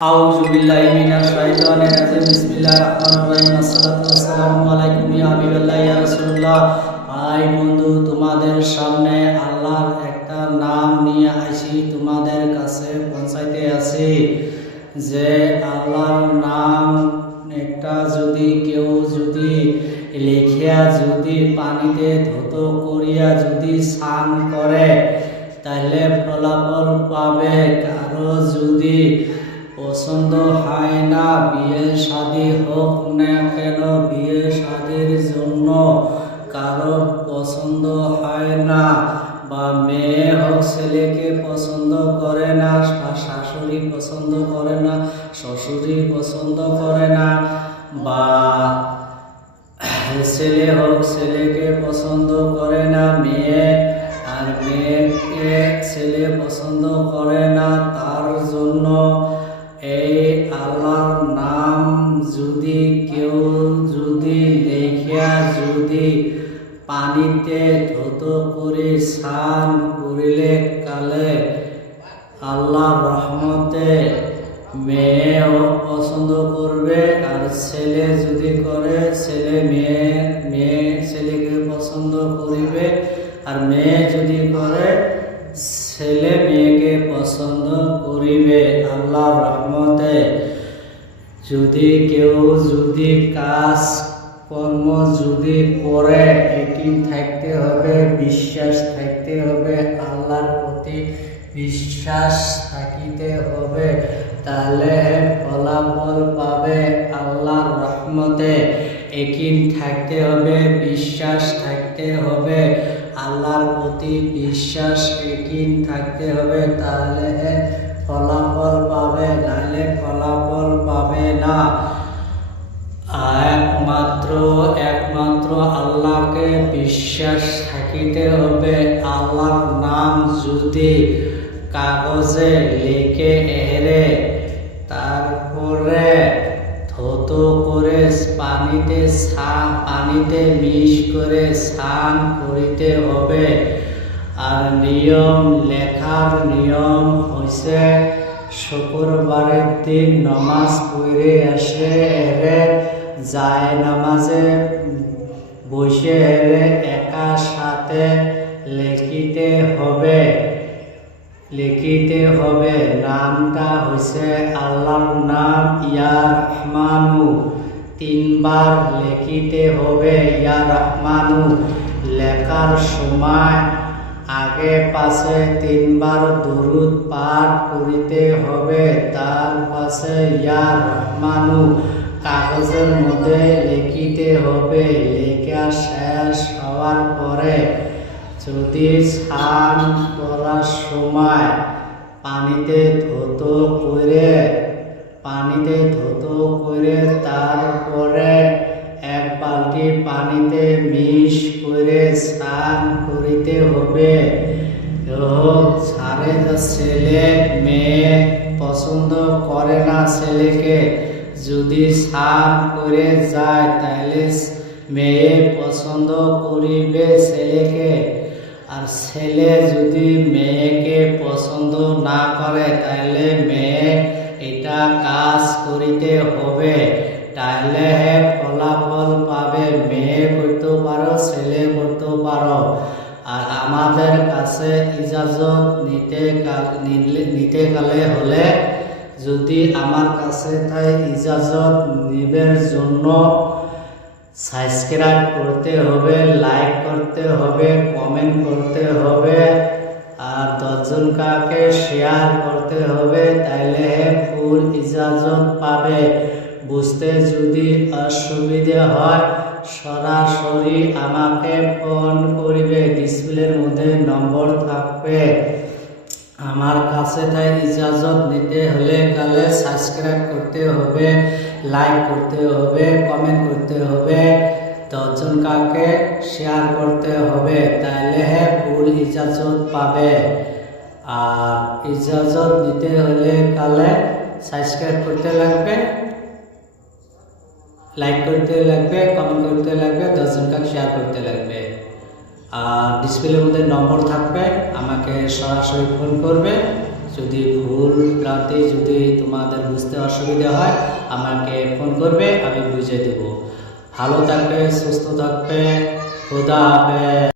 আউযু বিল্লাহি মিনাশ শাইতানির রাজিম বিসমিল্লাহির রহমানির রহিম আসসালাতু ওয়াসসালামু আলাইকুম ইয়া হাবিবাল্লাহ ইয়া রাসূলুল্লাহ। ভাই বন্ধু, তোমাদের সামনে আল্লাহর একটা নাম নিয়ে আসি, তোমাদের কাছে পৌঁছাইতে আছি যে আল্লাহর নাম একটা কেউ লিখিয়া পানিতে ধৌত করিয়া স্নান করে তাহলে ফলাফল পাবে। কারো যদি পছন্দ হয় না, বিয়ে শাদী হোক না কেন, বিয়ে শাদীর জন্য কারো পছন্দ হয় না, বা মেয়ে হোক ছেলেকে পছন্দ করে না, বা শাশুড়ি পছন্দ করে না, শ্বশুরি পছন্দ করে না, বা ছেলে হোক ছেলেকে পছন্দ করে না, মেয়েকে ছেলে পছন্দ করে না, তার জন্য এই আল্লাহর নাম কেউ লেখিয়া পানিতে ধৌত করে স্নান করিলে কালে আল্লাহর রহমতে মেয়েও পছন্দ করবে। আর ছেলে যদি করে মেয়ে ছেলেকে পছন্দ করিবে, আর মেয়ে যদি করে ছেলে মেয়েকে পছন্দ করিবে আল্লাহর রহমতে। কেউ কাজ কর্ম করে, একই থাকতে হবে, বিশ্বাস থাকতে হবে, আল্লাহর প্রতি বিশ্বাস থাকিতে হবে, তাহলে ফলাফল পাবে আল্লাহর রহমতে। একই থাকতে হবে, বিশ্বাস থাকতে হবে, আল্লাহর প্রতি বিশ্বাস একই থাকতে হবে, তাহলে ফলাফল পাবে, নাহলে ফলাফল পাবে না। একমাত্র আল্লাহকে বিশ্বাস থাকিতে হবে। আল্লাহর নাম যদি কাগজে লিখে তারপরে ধৌত করে পানিতে মিশ করে স্নান করিতে হবে। আর লেখার নিয়ম হইছে শুক্রবারের দিন নামাজ পড়ে আসে যায় নামাজে বসে একা সাথে লিখিতে হবে। নামটা হইছে আল্লাহর নাম ইয়া রহমানু, 3 বার লিখিতে হবে ইয়া রহমানু। লেখার সময় আগে পাশে 3 বার দরুদ পাঠ করিতে হবে, তার পাশে ইয়া রহমানু কাগজের মধ্যে লিখিতে হবে। লেখা শেষ হওয়ার পরে যদি স্নান করার সময় পানিতে ধৌত করে তারপরে 1 বালতি পানিতে মিশ করে স্নান করিতে হবে। ছেলে মেয়ে পছন্দ করে না, ছেলেকে যদি স্নান করে যায় তাহলে মেয়ে পছন্দ করিবে ছেলেকে। আর ছেলে যদি মেয়েকে পছন্দ না করে তাহলে মেয়ে এটা কাজ করিতে হবে, তাহলে ফলাফল পাবে। মেয়ে করতে পারো, ছেলে করতে পারো। আর আমাদের কাছে ইজাজত নিতে হলে যদি আমার কাছে তাই ইজাজত নিবের জন্য সাবস্ক্রাইব করতে হবে, লাইক করতে হবে, কমেন্ট করতে হবে, আর 10 জনকে শেয়ার করতে হবে, তাইলে ফুল ইজাজত পাবে। বুঝতে যদি অসুবিধা হয় সরাসরি আমাকে ফোন করিবে, ডিসপ্লের মধ্যে নম্বর থাকবে। আমার কাছে তাই ইজাজত নিতে হলে কালে সাবস্ক্রাইব করতে হবে, লাইক করতে হবে, কমেন্ট করতে হবে, 10 জনকে শেয়ার করতে হবে, তাহলে ফুল ইজাজত পাবে। আর ইজাজত নিতে হলে কালে সাবস্ক্রাইব করতে লাগবে, লাইক করতে লাগবে, কমেন্ট করতে লাগবে, 10 জনকে শেয়ার করতে লাগবে। আর ডিসপ্লের মধ্যে নম্বর থাকবে, আমাকে সরাসরি ফোন করবে। যদি ভুল ভ্রান্তি যদি তোমাদের বুঝতে অসুবিধা হয় আমাকে ফোন করবে, আমি বুঝিয়ে দেব। ভালো থাকবে, সুস্থ থাকবে। খোদা হাফেজ।